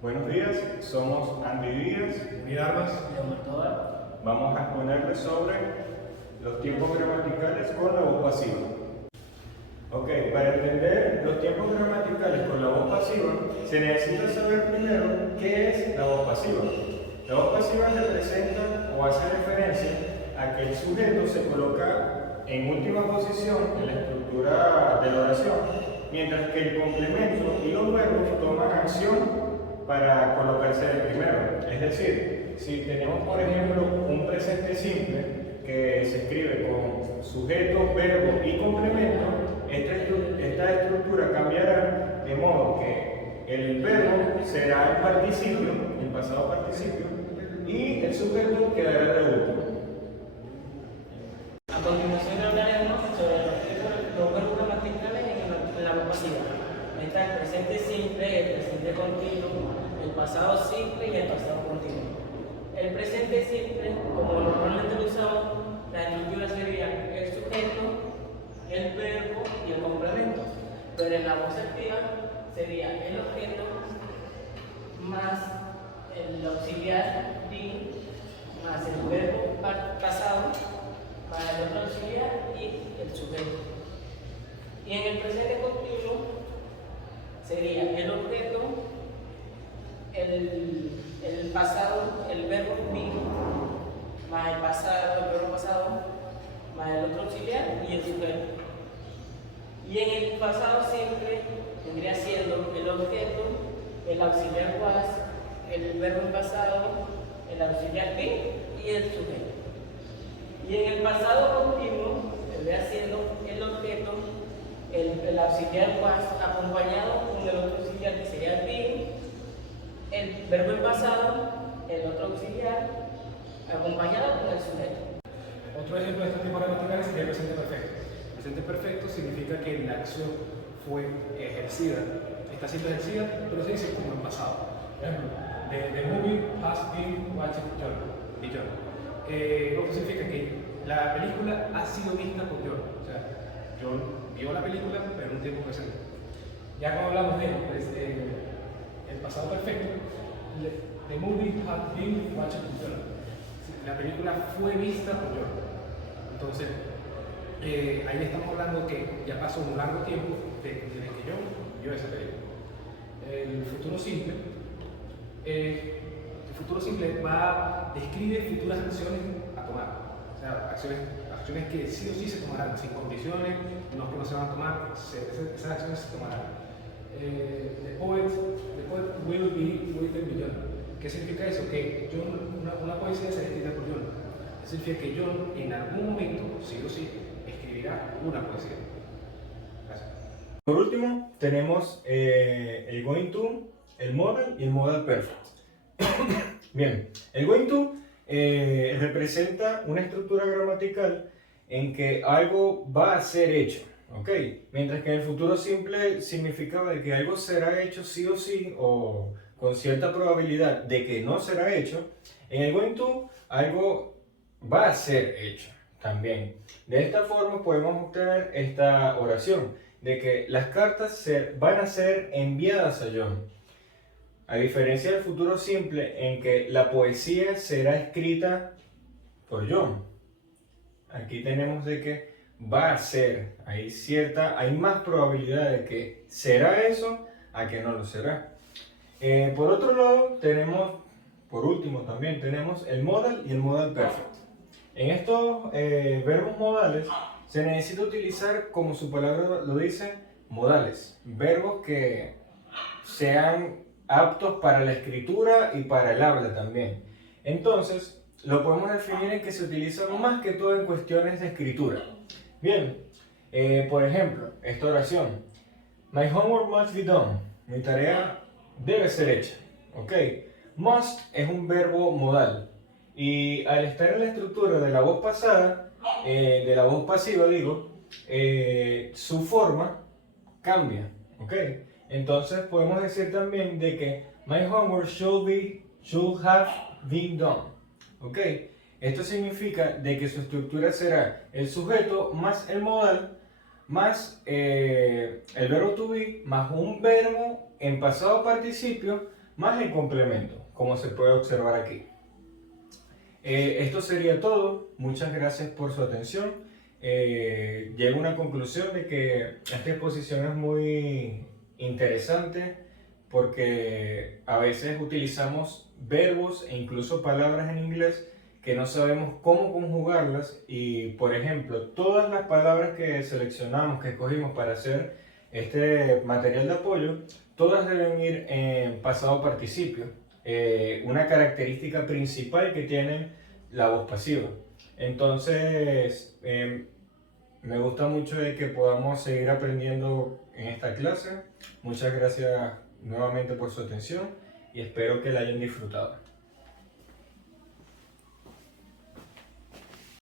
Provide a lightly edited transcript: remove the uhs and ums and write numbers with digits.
Buenos días, somos Andy Díaz y Armas. Vamos a exponerles sobre los tiempos gramaticales con la voz pasiva. Ok, para entender los tiempos gramaticales con la voz pasiva, se necesita saber primero qué es la voz pasiva. La voz pasiva representa o hace referencia a que el sujeto se coloca en última posición en la estructura de la oración, mientras que el complemento y los verbos toman acción para colocarse de primero. Es decir, si tenemos por ejemplo un presente simple que se escribe con sujeto, verbo y complemento, esta estructura cambiará de modo que el verbo será el participio, el pasado participio, y el sujeto quedará de último. A continuación hablaremos sobre los verbos gramaticales en la voz pasiva. Está el presente simple, el presente continuo, el pasado simple y el pasado continuo. El presente simple, como normalmente lo usamos, la estructura sería el sujeto, el verbo y el complemento. Pero en la voz activa sería el objeto más el auxiliar be más el verbo pasado más el otro auxiliar y el sujeto. Y en el presente continuo sería el objeto, el pasado, el verbo be, más el pasado, el verbo pasado, más el otro auxiliar y el sujeto. Y en el pasado simple vendría siendo el objeto, el auxiliar was, el verbo en pasado, el auxiliar be y el sujeto. Y en el pasado continuo vendría siendo el objeto, el auxiliar was acompañado con el otro auxiliar que sería el be, el verbo en pasado, el otro auxiliar acompañado con el sujeto. Otro ejemplo de este tipo gramatical sería el presente perfecto. El presente perfecto significa que la acción fue ejercida, está siendo ejercida, pero se dice como en pasado. Por ejemplo, the movie has been watched by John. Lo que significa que la película ha sido vista por John. O sea, John vio la película, pero en un tiempo presente. Ya cuando hablamos de el pasado perfecto, the movie has been watched by John. La película fue vista por John. Entonces, ahí estamos hablando que ya pasó un largo tiempo desde que John vio esa película. El futuro simple describe futuras acciones a tomar. O sea, acciones que sí o sí se tomarán, sin condiciones, no que no se van a tomar, esas acciones se tomarán. The poet will be written by John. ¿Qué significa eso? Que John, una poesía será escrita por John. Eso significa que John en algún momento, sí o sí, escribirá una poesía. Gracias. Por último, tenemos el going to, el modal y el modal perfect. Bien, el going to representa una estructura gramatical en que algo va a ser hecho, ¿ok? Mientras que en el futuro simple significaba de que algo será hecho sí o sí o con cierta probabilidad de que no será hecho. En el going to algo va a ser hecho también. De esta forma podemos obtener esta oración de que las cartas van a ser enviadas a John. A diferencia del futuro simple en que la poesía será escrita por John. Aquí tenemos de que va a ser, hay más probabilidad de que será eso a que no lo será. Por otro lado, por último también tenemos el modal y el modal perfect. En estos verbos modales se necesita utilizar, como su palabra lo dice, modales, verbos que sean aptos para la escritura y para el habla también. Entonces, lo podemos definir en que se utilizan más que todo en cuestiones de escritura. Bien, por ejemplo, esta oración. My homework must be done. Mi tarea debe ser hecha. ¿Ok? Must es un verbo modal. Y al estar en la estructura de la voz pasada, de la voz pasiva digo, su forma cambia. ¿Ok? Entonces podemos decir también de que my homework should have been done. ¿Ok? Esto significa de que su estructura será el sujeto más el modal más el verbo to be más un verbo en pasado participio más el complemento, como se puede observar aquí. Esto sería todo. Muchas gracias por su atención. Llego a una conclusión de que esta exposición es muy interesante porque a veces utilizamos verbos e incluso palabras en inglés que no sabemos cómo conjugarlas y, por ejemplo, todas las palabras que seleccionamos, que escogimos para hacer este material de apoyo, todas deben ir en pasado participio, una característica principal que tiene la voz pasiva. Entonces, me gusta mucho de que podamos seguir aprendiendo en esta clase. Muchas gracias nuevamente por su atención y espero que la hayan disfrutado.